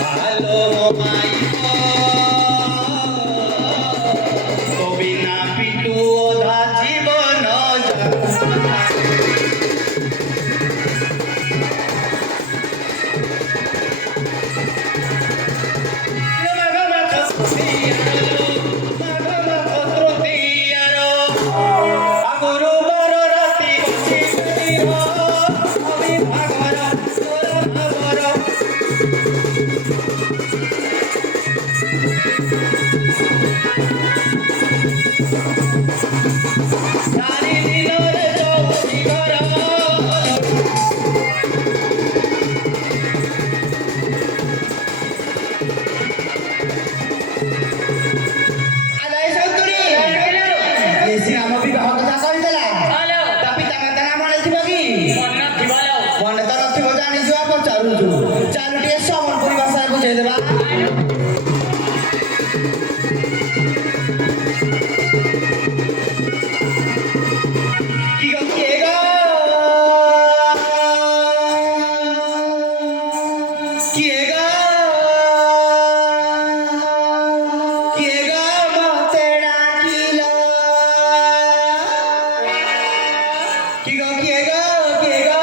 Halo maiko Kobina pitu odha জীবন আগুরু বড় রাতি আমি ভাগর ভাগর সারি দিলরে চৌকি ঘর Alay Sauturi. Lesi nama bibaho kita kau itulah. Tapi tangan-tangan mana sih bagi? Mana tangan sih bagi ani jua apa caru tu? Caru dia sama pun bahasa aku jadi bah. Kiko kiega. Kiega. Kiega matera kilo. Kiko kiega matera.